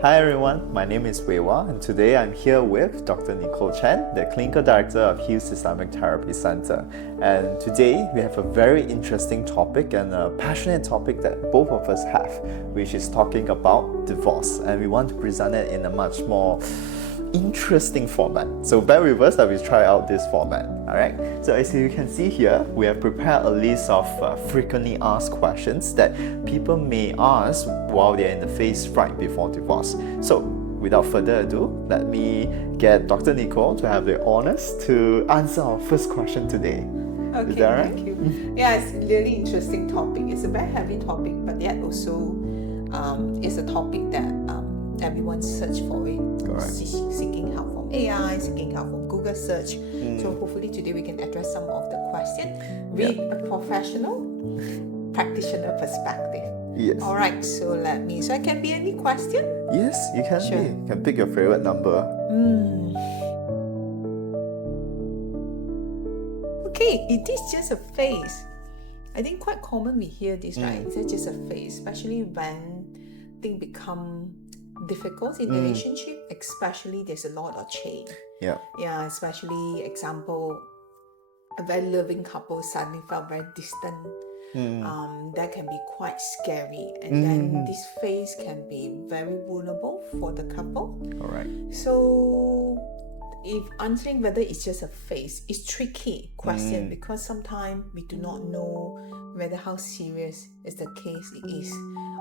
Hi everyone, my name is Wei Wah, and today I'm here with Dr. Nicole Chen, the Clinical Director of Hughes Systemic Therapy Center. And today we have a very interesting topic and a passionate topic that both of us have, which is talking about divorce. And we want to present it in a much more interesting format. So bear with us as we try out this format. Alright, so as you can see here, we have prepared a list of frequently asked questions that people may ask while they're in the phase right before divorce. So without further ado, let me get Dr. Nicole to have the honors to answer our first question today. Okay, Is that right? thank you. Yeah, it's a really interesting topic. It's a very heavy topic, but yet also it's a topic that everyone search for it, seeking help from AI, seeking help from Google search. So hopefully today we can address some of the questions with a professional practitioner perspective. Yes. All right, so it can be any question? Yes, you can Sure. be. You can pick your favorite number. Okay, it is just a phase. I think quite common we hear this, right? It's just a phase, especially when things become difficult in relationship, especially there's a lot of change. Yeah. Yeah, especially example, a very loving couple suddenly felt very distant. That can be quite scary, and then this phase can be very vulnerable for the couple. All right. So if answering whether it's just a phase, it's tricky question because sometimes we do not know whether how serious is the case it is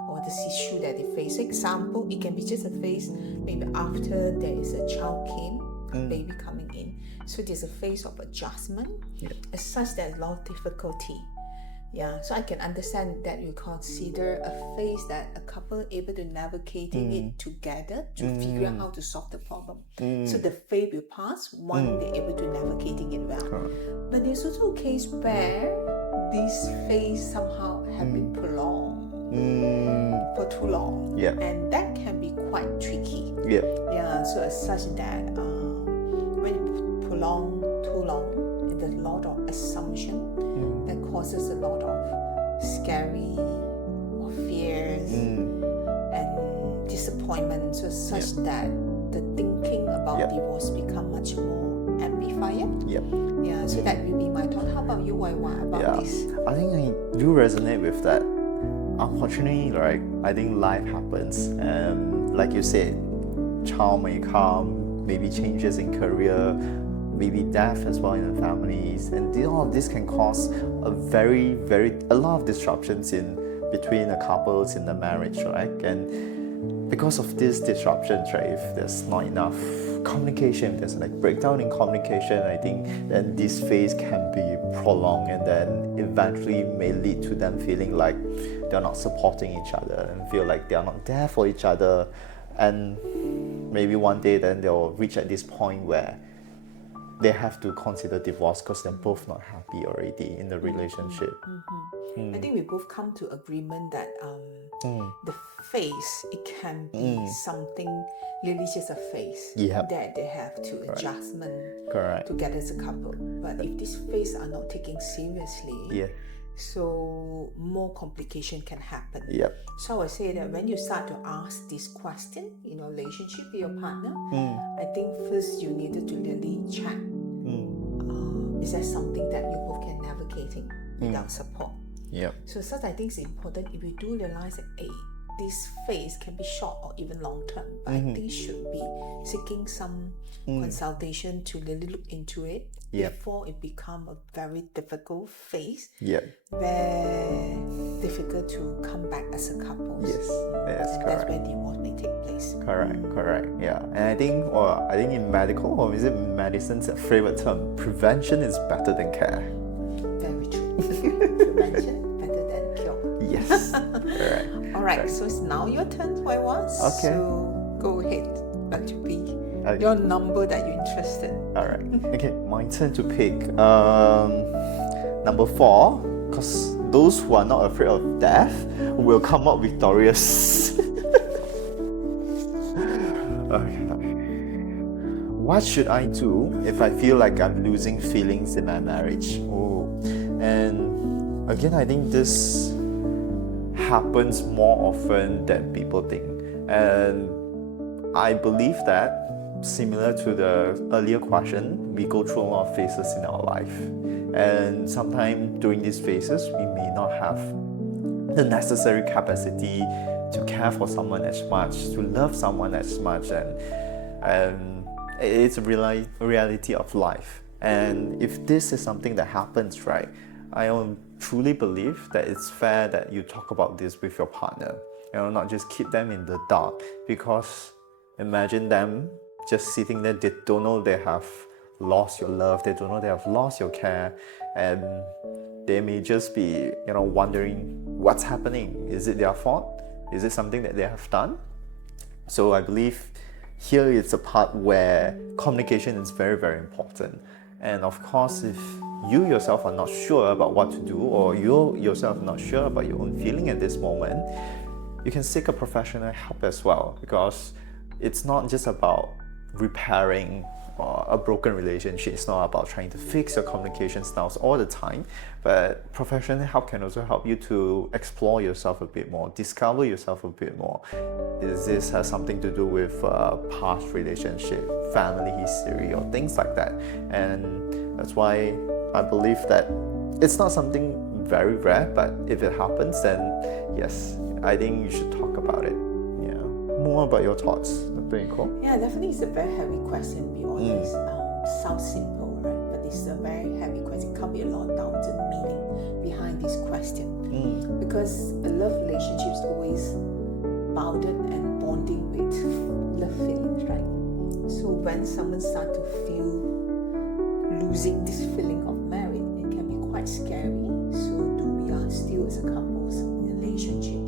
or the issue that they face. Example, it can be just a phase maybe after there is a child came, a baby coming in. So there's a phase of adjustment. As such, there's a lot of difficulty. Yeah, so I can understand that you consider a phase that a couple able to navigating it together to figure out how to solve the problem. So the phase will pass one they're able to navigating it well. But there's also a case where this phase somehow have been prolonged for too long, and that can be quite tricky. Yeah, so as such that when you prolong too long, there's a lot of assumption that causes a lot of scary or fears and disappointment, so such that the thinking about divorce become much more amplified. Yeah, so that will be my thought. How about you, Wei Wah, about this? I think I do resonate with that. Unfortunately, right, I think life happens, and like you said, child may come, maybe changes in career, maybe death as well in the families, and all of this can cause a lot of disruptions in between the couples in the marriage, right? And because of these disruptions, right, if there's not enough communication, if there's like breakdown in communication, I think then this phase can be prolonged and then eventually may lead to them feeling like they're not supporting each other and feel like they're not there for each other, and maybe one day then they'll reach at this point where they have to consider divorce because they're both not happy already in the relationship. I think we both come to agreement that the phase, it can be something really just a phase that they have to adjustment together as a couple. But if this phase are not taken seriously, so more complication can happen. So I would say that when you start to ask this question in a relationship with your partner, I think first you needed to really check, is that something that you both can navigating without support? So such I think it's important if we do realize that this phase can be short or even long term, but I think should be seeking some consultation to really look into it before it become a very difficult phase, very difficult to come back as a couple. Yes, that's and correct. That's where divorce may take place. Correct. Yeah, and I think in medical, or is it medicine's favorite term, prevention is better than care. Very true. Prevention better than cure. Yes. All right. So it's now your turn, Wei Wah. Okay. So go ahead. That should be your number that you're interested. All right. Okay, my turn to pick number 4, because those who are not afraid of death will come out victorious. Okay. What should I do if I feel like I'm losing feelings in my marriage? And again, I think this happens more often than people think. And I believe that, similar to the earlier question, we go through a lot of phases in our life. And sometimes during these phases, we may not have the necessary capacity to care for someone as much, to love someone as much, and it's a reality of life. And if this is something that happens, right, I truly believe that it's fair that you talk about this with your partner. Not just keep them in the dark, because imagine them just sitting there, they don't know they have lost your love, they don't know they have lost your care, and they may just be, wondering what's happening. Is it their fault? Is it something that they have done? So I believe here it's a part where communication is very, very important. And of course, if you yourself are not sure about what to do, or you yourself are not sure about your own feeling at this moment, you can seek a professional help as well, because it's not just about repairing a broken relationship. It's not about trying to fix your communication styles all the time, but professional help can also help you to explore yourself a bit more, discover yourself a bit more. This has something to do with past relationship, family history, or things like that. And that's why I believe that it's not something very rare, but if it happens, then yes, I think you should talk about it. Yeah. More about your thoughts, Dr. Nicole. Yeah, definitely it's a very heavy question, be honest. Sounds simple, right? But it's a very heavy question. It can't be a lot down to the meaning behind this question. Because a love relationship is always bounded and bonding with love feelings, right? So when someone starts to feel losing this feeling of marriage, it can be quite scary. So do we are still as a couple in a relationship?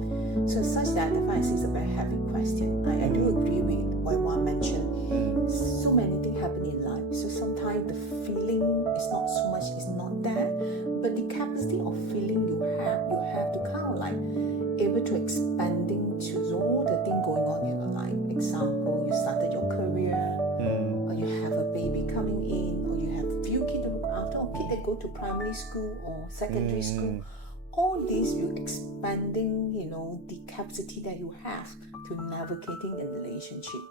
So such that I find it's a very heavy question. I do agree with what Wei Wah mentioned. So many things happen in life. So sometimes the feeling is not so much, it's not there, but the capacity of feeling you have to kind of like able to expanding to all the things going on in your life. Example, you started your career, or you have a baby coming in, or you have a few kids to look after, or kids that go to primary school or secondary school. All these you're expanding, the capacity that you have to navigating a relationship.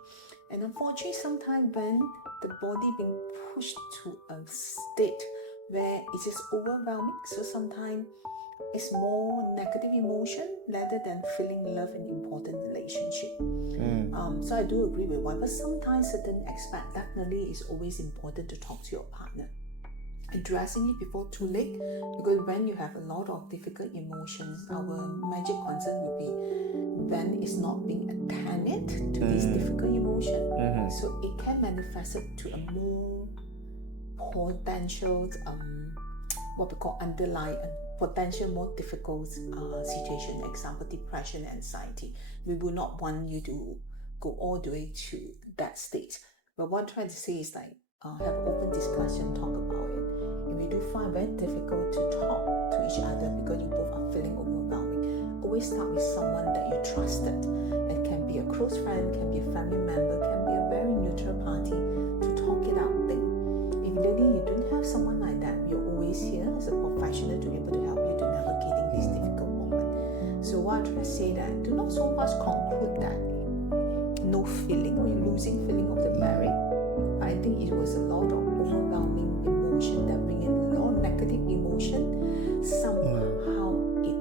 And unfortunately, sometimes when the body being pushed to a state where it's just overwhelming, so sometimes it's more negative emotion rather than feeling love in important relationship. So I do agree with one, but sometimes certain aspect definitely is always important to talk to your partner. Addressing it before too late, because when you have a lot of difficult emotions, our major concern will be when it's not being attended to this difficult emotion. So it can manifest it to a more potential, what we call underlying, potential more difficult situation. Example, depression, anxiety. We will not want you to go all the way to that state. But what I'm trying to say is like, have an open discussion, talk about it. If you do find very difficult to talk to each other because you both are feeling overwhelming, always start with someone that you trusted. It can be a close friend, can be a family member, can be a very neutral party to talk it out. If really you don't have someone like that, you're always here as a professional to be able to help you to navigating this difficult moment. So what I'm trying to say that do not so much conclude that no feeling or losing feeling of the marriage. I think it was a lot of overwhelming emotion that bring in a lot of negative emotion. Somehow it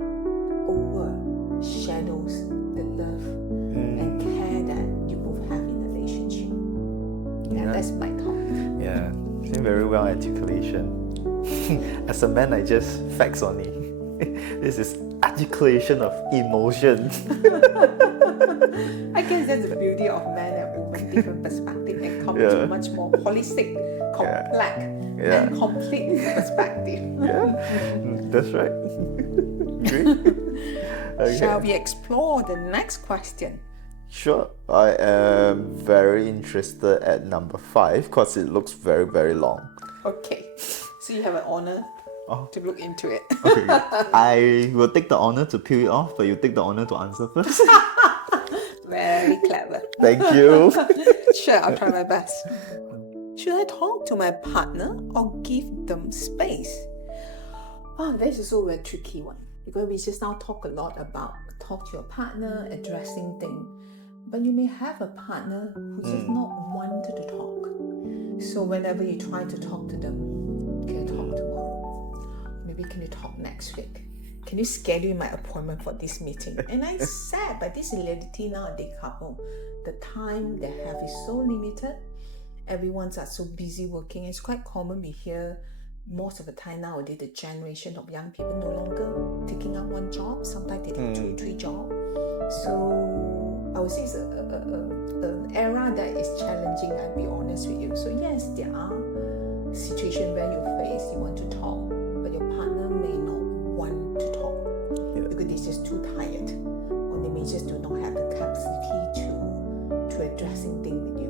overshadows the love and care that you both have in a relationship. And that's my thought. Yeah, very well articulation. As a man, I just facts on it. This is articulation of emotion. I guess that's the beauty of man and woman, different perspective and come to a much more holistic, complex, and complete perspective. That's right. Great. Okay. Shall we explore the next question? Sure. I am very interested at number 5 because it looks very, very long. Okay. So you have an honor to look into it. Okay. I will take the honor to peel it off, but you take the honor to answer first. Very clever. Thank you. Sure, I'll try my best. Should I talk to my partner or give them space? This is also a tricky one, because we just now talk a lot about talk to your partner, addressing things. But you may have a partner who just not wanted to talk. So whenever you try to talk to them, can you talk tomorrow? Maybe can you talk next week? Can you schedule my appointment for this meeting? And I said, but this reality nowadays couple, the time they have is so limited. Everyone's so busy working. It's quite common we hear most of the time nowadays the generation of young people no longer taking up one job. Sometimes they do 2, 3 jobs. So I would say it's an era that is challenging, I'll be honest with you. So yes, there are situations where you want to talk, but your partner may not want to talk because they're just too tired, or they may just do not have the capacity to addressing things with you.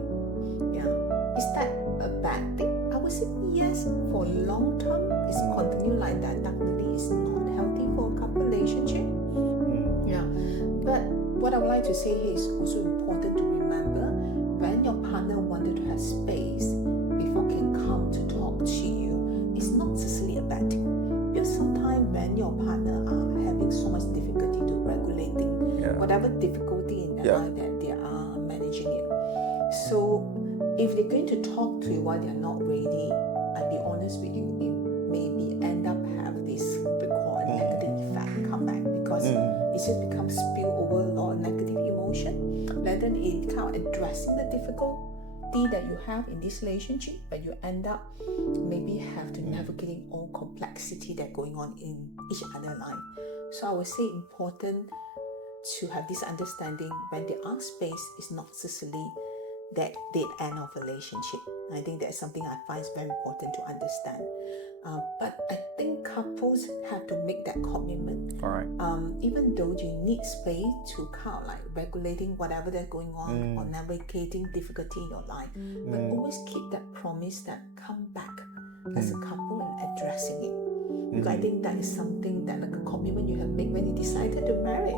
Yeah, is that a bad thing? I would say yes. For long term, it's continue like that. Definitely, it's not healthy for a couple relationship. Yeah, but what I would like to say here is also important to remember when your partner wanted to have space before can come to talk to you, it's not necessarily a bad thing. Because sometimes when your partner are having so much difficulty to regulating whatever difficulty in their life that they are managing it. So if they're going to talk to you while they're not ready, I'll be honest with you, it maybe end up have this negative effect come back because it just becomes spill over a lot of negative emotion rather than it kind of addressing the difficulty that you have in this relationship, but you end up maybe have to navigating all complexity that going on in each other's life. So I would say important to have this understanding when they ask space is not necessarily that dead end of relationship. I think that's something I find is very important to understand. But I think couples have to make that commitment. All right. Even though you need space to kind of like regulating whatever that's going on or navigating difficulty in your life, but always keep that promise that come back as a couple and addressing it. Because I think that is something that like a commitment you have made when you decided to marry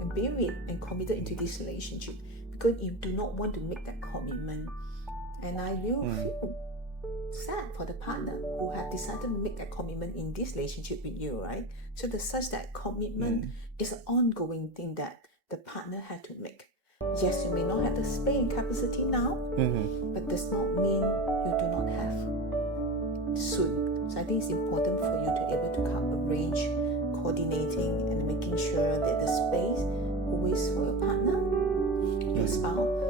and be with and committed into this relationship. Because you do not want to make that commitment, and I will feel sad for the partner who have decided to make that commitment in this relationship with you, right? So the such that commitment is an ongoing thing that the partner had to make. Yes, you may not have the space and capacity now, but does not mean you do not have soon. So I think it's important for you to able to arrange, coordinating, and making sure that the space always for your partner, your spouse.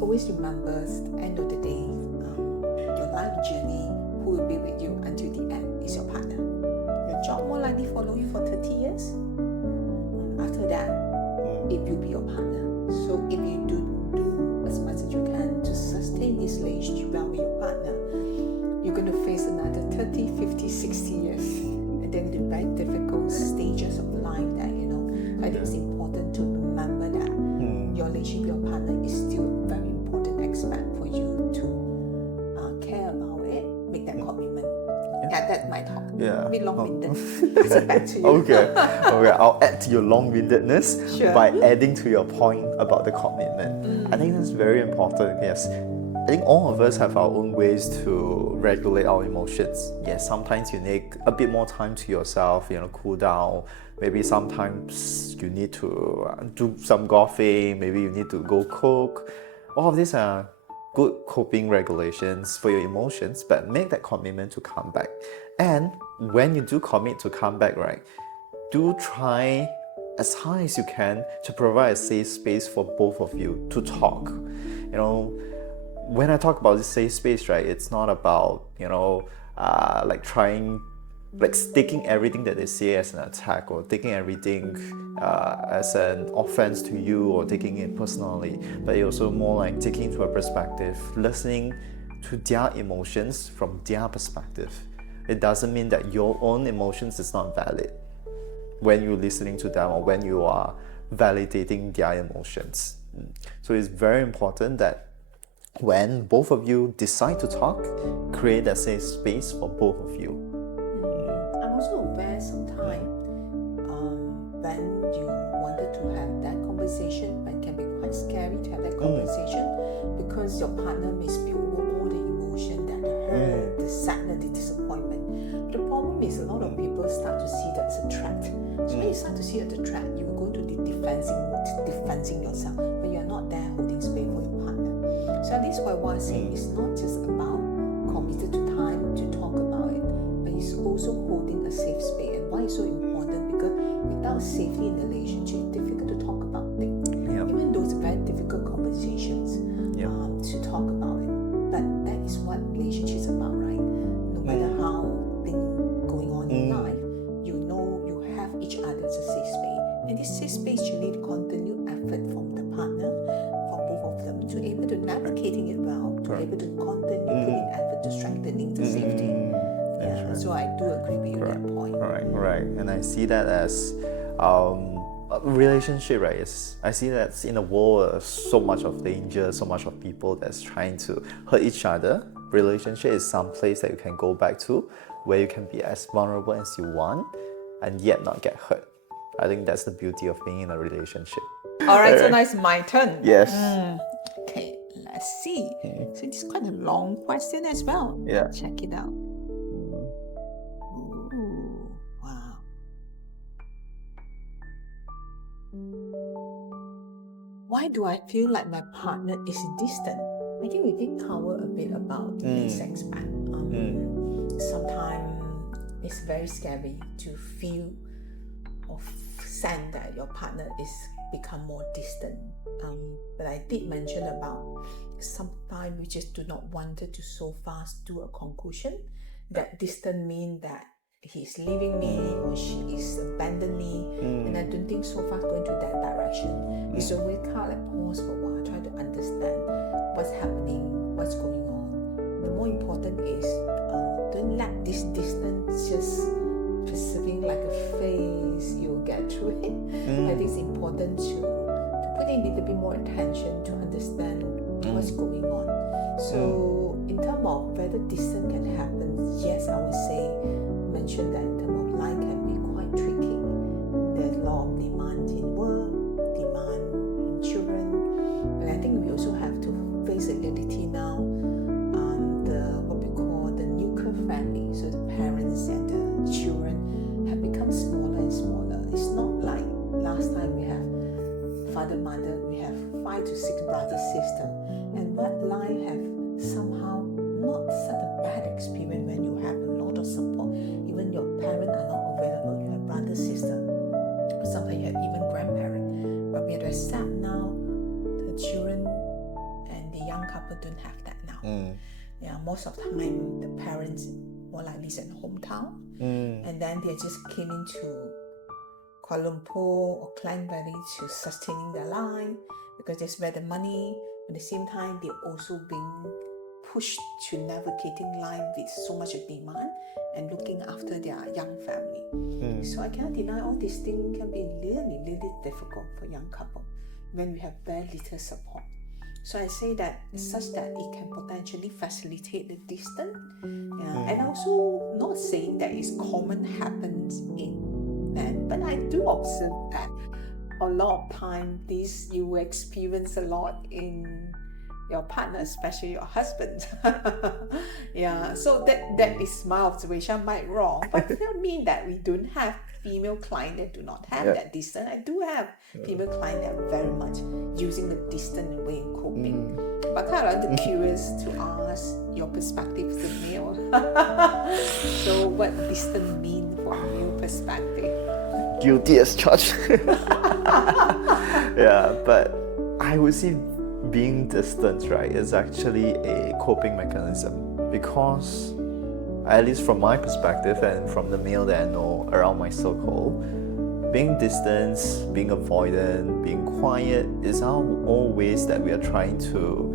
Always remember, at the end of the day, your life journey, who will be with you until the end is your partner. Your job more likely follow you for 30 years. After that, it will be your partner. So if you do as much as you can to sustain this relationship well with your partner, you're going to face another 30, 50, 60 years. And then the very difficult stages of life that, I think it's important to remember that your relationship with your partner is still a very important aspect for you to care about it, make that commitment. Yeah, that's my talk. A bit long-winded. Pass it back to you. Okay, I'll add to your long-windedness by adding to your point about the commitment. I think that's very important, yes. I think all of us have our own ways to regulate our emotions. Yes, sometimes you need a bit more time to yourself, cool down. Maybe sometimes you need to do some golfing, maybe you need to go cook. All of these are good coping regulations for your emotions, but make that commitment to come back. And when you do commit to come back, right, do try as hard as you can to provide a safe space for both of you to talk. When I talk about this safe space, right, it's not about, taking everything that they say as an attack or taking everything as an offense to you or taking it personally, but it's also more like taking into a perspective, listening to their emotions from their perspective. It doesn't mean that your own emotions is not valid when you're listening to them or when you are validating their emotions. So it's very important that when both of you decide to talk, create a safe space for both of you. I'm also aware sometimes when you wanted to have that conversation, but it can be quite scary to have that conversation because your partner may spill over all the emotion, that the hurt, the sadness, the disappointment. But the problem is a lot of people start to see that as a threat. So when you start to see it as a threat, you go to the defending yourself, but you're not there holding space for your partner. So this is why what I say it's not just about committed to time to talk about it, but it's also holding a safe space. And why it's so important, because without safety in the relationship, it's difficult to talk about things. Even though it's very difficult conversations to talk about it. But that is what relationship is about, right? No matter how things going on in life, you know you have each other as a safe space. And this safe space, you need continued effort from the partner, from both of them, to able to navigating it well, to able to continue putting effort to strengthening the safety. Yeah, so I do agree with you that point. Right. And I see that as a relationship, right? I see that in a world of so much of danger, so much of people that's trying to hurt each other. Relationship is some place that you can go back to, where you can be as vulnerable as you want, and yet not get hurt. I think that's the beauty of being in a relationship. All right, so now it's my turn. Yes. Okay, let's see. So this is quite a long question as well. Yeah. Check it out. Ooh, wow. Why do I feel like my partner is distant? I think we did cover a bit about this aspect. Sometimes it's very scary to feel or sense that your partner is become more distant. But I did mention about sometimes we just do not want to so fast do a conclusion that distant mean that he's leaving me or she is abandoning me, and I don't think so fast going to that direction. It's always kind of like pause for a while, try to understand what's happening, what's going on. The more important is don't let this distance just perceiving like a phase, you'll get through it. I think it's important to put in a little bit more attention to understand what's going on. So in terms of whether distance can happen, yes, I would say mention that in terms of life can be quite tricky. There's a lot of demand in work, demand in children, and I think we also have to face the reality now. The what we call the nuclear family, so the parents and the children have become smaller and smaller. It's not like last time we have father, mother, we have 5 to 6 brothers, sisters, and what life have somehow not such a bad experience when you have a lot of support. Even your parents are not available, you have brother, sister, sometimes you have even grandparents. But we have to accept now the children and the young couple don't have that now. Yeah, most of the time the parents more likely is in hometown, and then they just came into Kuala Lumpur or Klang Valley to sustaining their life because that's where the money. At the same time, they're also being pushed to navigating life with so much demand and looking after their young family. So I cannot deny all these things can be really, really difficult for young couple when we have very little support. So I say that such that it can potentially facilitate the distance. And also not saying that it's common happens in men, but I do observe that a lot of time this you will experience a lot in your partner, especially your husband. Yeah, so that is my observation. Might wrong, but it doesn't mean that we don't have female clients that do not have that distance. I do have female clients that are very much using the distance way in coping. But kind of curious to ask your perspective as a male. So what distance mean from a male perspective? Guilty as charged. Yeah, but I would say being distant, right, is actually a coping mechanism because, at least from my perspective and from the male that I know around my circle, being distant, being avoidant, being quiet is our all ways that we are trying to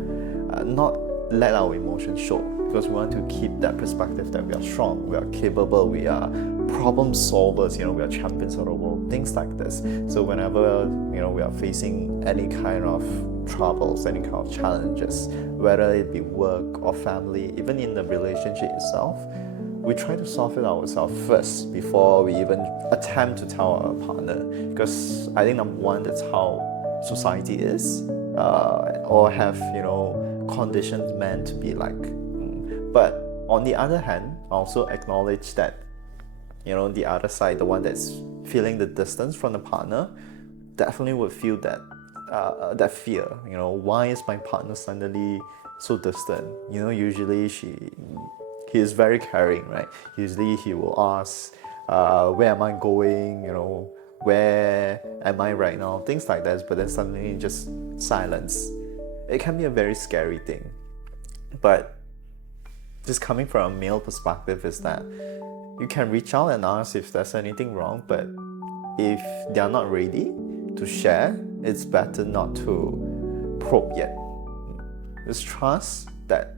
not let our emotions show, because we want to keep that perspective that we are strong, we are capable, we are problem solvers, we are champions of the world, things like this. So whenever we are facing any kind of troubles, any kind of challenges, whether it be work or family, even in the relationship itself, we try to solve it ourselves first before we even attempt to tell our partner, because I think number one, that's how society is, or have conditioned men to be like. But on the other hand, also acknowledge that the other side, the one that's feeling the distance from the partner, definitely would feel that that fear. Why is my partner suddenly so distant? Usually he is very caring, right? Usually he will ask, where am I going? Where am I right now? Things like that. But then suddenly just silence. It can be a very scary thing. But just coming from a male perspective is that you can reach out and ask if there's anything wrong, but if they're not ready to share, it's better not to probe yet. Just trust that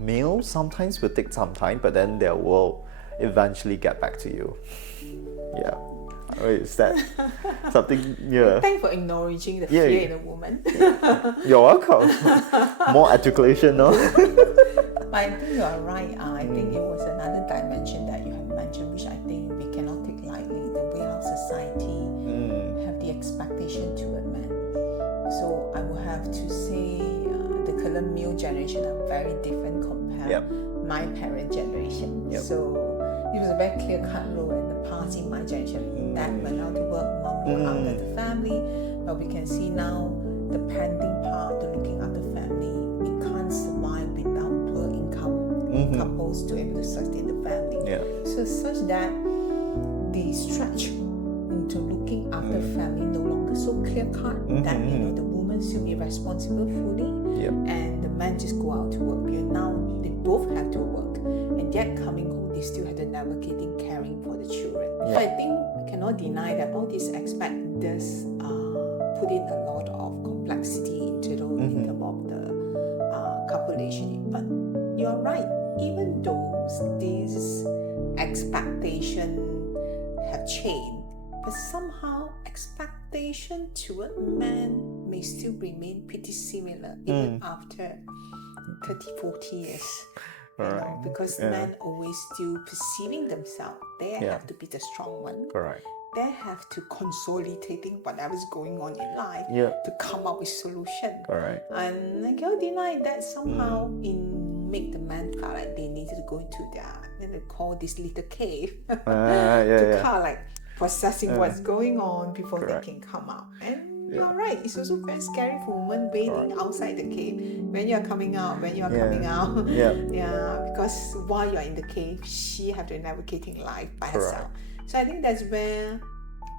males sometimes will take some time, but then they will eventually get back to you. Yeah. Is that something? Yeah. Thanks for acknowledging the fear in a woman. You're welcome. More articulation, no? But I think you are right. I think it was another dimension that you have mentioned, which I think we cannot take lightly. The way our society have the expectation toward men. So I will have to say the current male generation are very different compared my parent generation. So it was a very clear-cut rule in the past in my generation. Dad went out to work, mom looked after the family. But we can see now the parenting part, the looking after family, it can't survive without poor income couples to able to sustain the family. So such that the stretch into looking after family no longer so clear-cut that the woman should be responsible fully and the man just go out to work. Because now they both have to work, and yet coming home they still have to navigating caring for the children. So I think we cannot deny that all these aspects does put in a lot of complexity into the in terms of the couple relationship. But you're right, even though these expectations have changed, but somehow expectation toward men may still remain pretty similar even after 30-40 years. Because men always still perceiving themselves, they have to be the strong one. Correct. They have to consolidating whatever's going on in life to come up with solution. Correct. And I cannot deny that somehow make the man feel like they needed to go into their, then they call this little cave to kind of like processing what's going on before they can come out. And you're right, it's also very scary for women waiting outside the cave when you're coming out, coming out. Because while you're in the cave, she have to navigating life by herself. So I think that's where it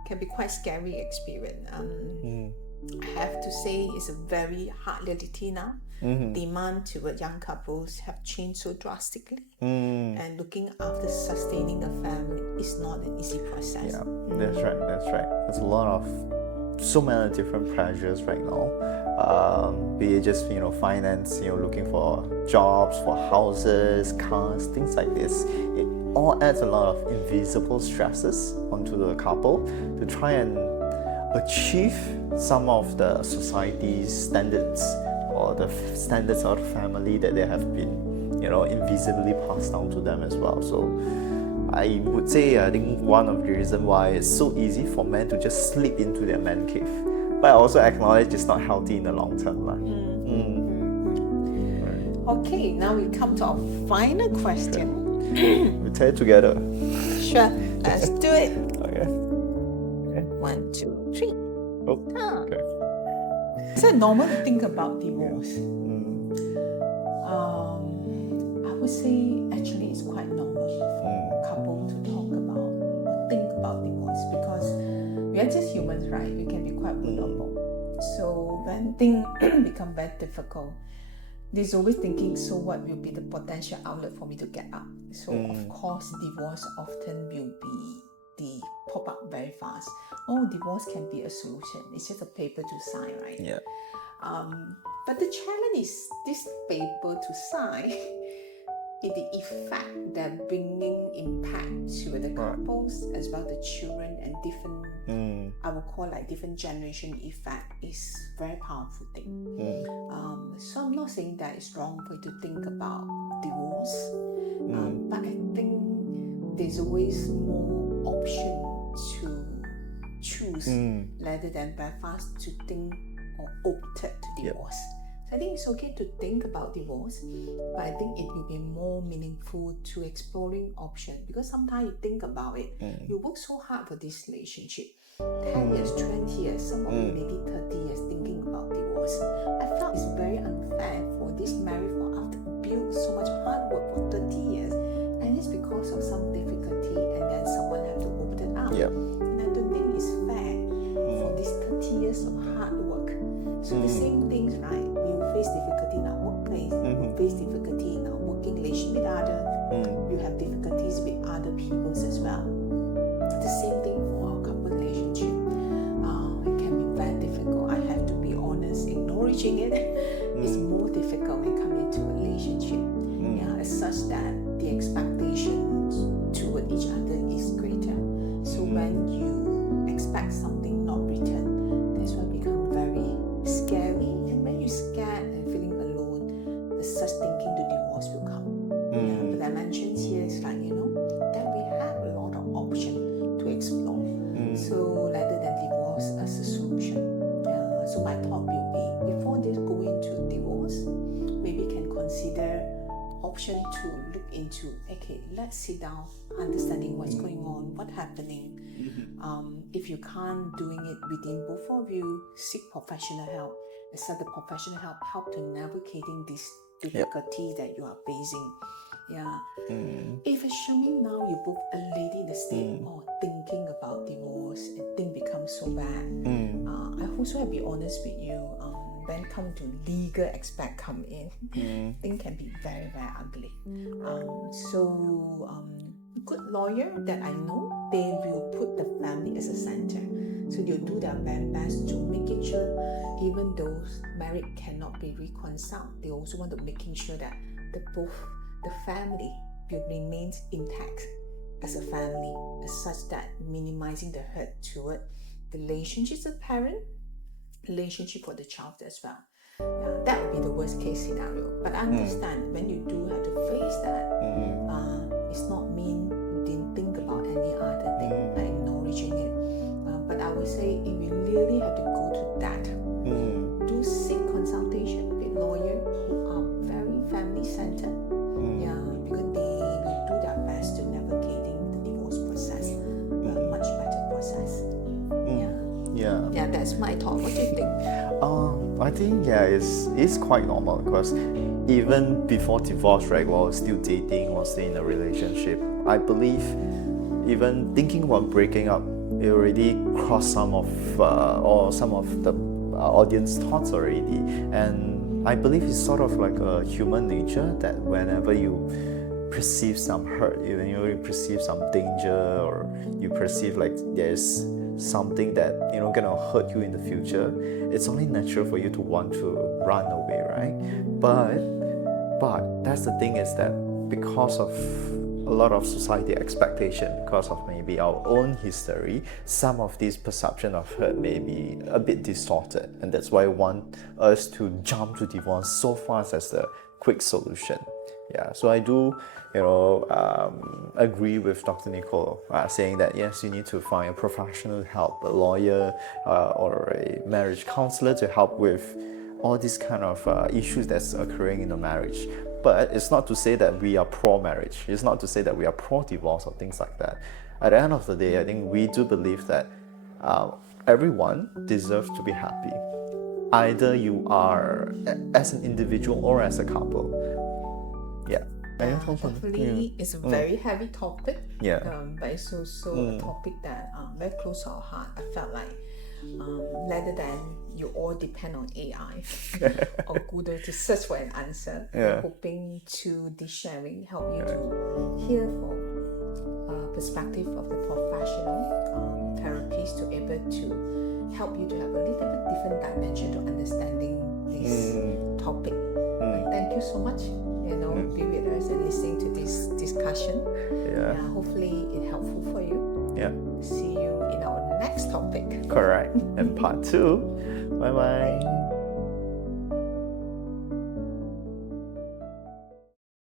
can be quite scary experience. I have to say it's a very hard reality now. Demand toward young couples have changed so drastically, and looking after sustaining a family is not an easy process. That's right. There's a lot of so many different pressures right now. Be it just finance, looking for jobs, for houses, cars, things like this. It all adds a lot of invisible stresses onto the couple to try and achieve some of the society's standards or the standards of the family that they have been, invisibly passed down to them as well. So I would say, I think one of the reasons why it's so easy for men to just slip into their man cave. But I also acknowledge it's not healthy in the long term. Okay, now we come to our final question. We tear it together. Sure, let's do it. Okay. 1, 2, 3. Okay. Is it normal to think about divorce? I would say actually it's quite normal for a couple to talk about or think about divorce, because we are just humans, right? We can be quite vulnerable. So when things become very difficult, there's always thinking, so what will be the potential outlet for me to get up? So of course, divorce often will be the pop up very fast. Oh, divorce can be a solution. It's just a paper to sign, right? Yeah. But the challenge is this paper to sign, the effect that bringing impact to the couples as well the children and different, I would call like different generation effect is very powerful thing. So I'm not saying that it's wrong for you to think about divorce, but I think there's always more option to choose rather than very fast to think or opted to divorce. So I think it's okay to think about divorce, but I think it will be more meaningful to exploring options, because sometimes you think about it, you work so hard for this relationship, 10 years, 20 years, some of it maybe 30 divorce. I felt it's very unfair for this married for after build so much hard work for 30 years, and it's because of some difficulty, and then someone have to open it up. Yeah. And I don't think it's fair for these 30 years of hard work. So the same things, right? We will face difficulty in our workplace, we will face difficulty in our working relation with others, we have difficulties with other people as well. The same thing for our couple relationship. It can be very difficult. I have to be honest, acknowledging it is more difficult when coming into a relationship. Yeah, it's such that the expectations toward each other is greater. So when you expect something not returned, that's why it becomes very scary. And when you're scared and feeling alone, the such thinking to divorce will come. Yeah, but I mentioned here is like, that we have a lot of options to explore. So rather than divorce as a solution. So my thought will be, before they go into divorce, maybe can consider option to look into, okay, let's sit down, understanding what's going on, what's happening. If you can't doing it within both of you, seek professional help. Accept the professional help to navigating these difficulties that you are facing. Yeah. If assuming now you both already in the state of thinking about divorce and things become so bad, I also have to be honest with you. When come to legal aspect come in, things can be very, very ugly. Good lawyer that I know, they will put the family as a center. So they'll do their very best to making sure, even those married cannot be reconciled, they also want to making sure that the family will remain intact as a family, as such that minimizing the hurt toward the relationships of parent, relationship for the child as well. Yeah, that would be the worst case scenario. But I understand when you do have to face that, it's not mean you didn't think about any other thing, acknowledging it. But I would say if you really have to go to that, do seek consultation with lawyers who are very family centered. Yeah, because they will do their best to navigating the divorce process, a much better process. Yeah, that's my thought. What do you think? I think it's quite normal because even before divorce, right, while still dating or still in a relationship, I believe even thinking about breaking up, it already crossed some of the audience thoughts already, and I believe it's sort of like a human nature that whenever you perceive some hurt, even you perceive some danger, or you perceive like there's something that gonna hurt you in the future, it's only natural for you to want to run away, right? But that's the thing, is that because of a lot of society expectation, because of maybe our own history, some of this perception of hurt may be a bit distorted, and that's why I want us to jump to divorce so fast as the quick solution. Yeah, so I do, agree with Dr. Nicole saying that yes, you need to find a professional help, a lawyer or a marriage counselor to help with all these kind of issues that's occurring in the marriage. But it's not to say that we are pro-marriage. It's not to say that we are pro-divorce or things like that. At the end of the day, I think we do believe that everyone deserves to be happy. Either you are as an individual or as a couple. Yeah. Definitely, it's a very heavy topic. Yeah. But it's also a topic that very close to our heart. I felt like rather than you all depend on AI or Google to search for an answer, I'm hoping to this sharing help you to hear from perspective of the professional therapist to able to help you to have a little bit different dimension to understanding this topic. Thank you so much. Be with us and listening to this discussion. Hopefully it's helpful for you. See you in our next topic. Correct. And part 2. Bye-bye.